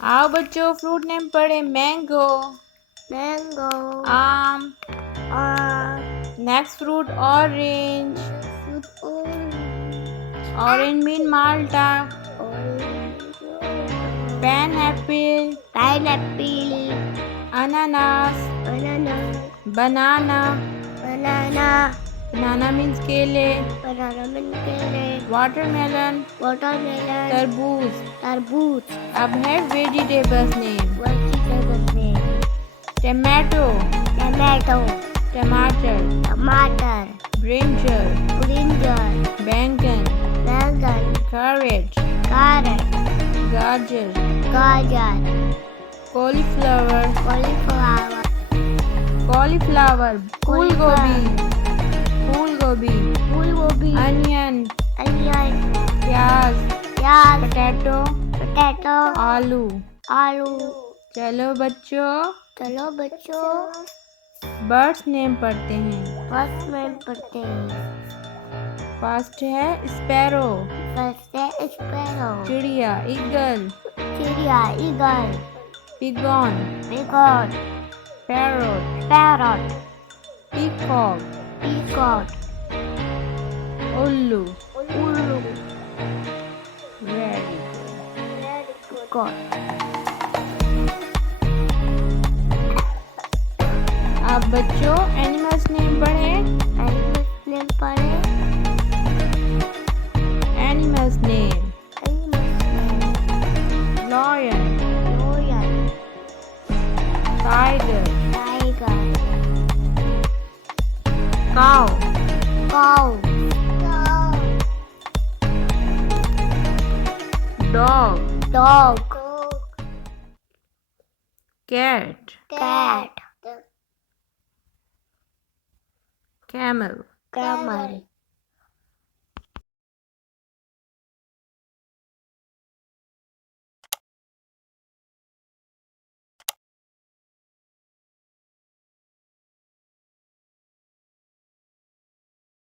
आओ बच्चों fruit name पढ़े। मैंगो, मैंगो, आम, next fruit orange, orange mean माल्टा, पाइनएप्पल, पाइनएप्पल, अनानास, बनाना, बनाना मीन्स केले, वाटरमेलन, तरबूज। अब है वेजिटेबल्स नेम। टमाटो, टमाटर, ब्रिंजल, बैंगन, कैरेट, गाजर, कॉलीफ्लावर, फूल गोभी, अनियन, प्याज, पोटैटो, आलू। चलो बच्चों बर्ड्स नेम पढ़ते हैं। फर्स्ट है स्पैरो, चिड़िया, ईगल, पिगॉन, पैरट, पीकॉक, उल्लू। Very good. अब बच्चों एनिमल्स नेम पढ़े। एनिमल्स नेम लॉयन, टाइगर, काऊ, डॉग, कैट, कैमल,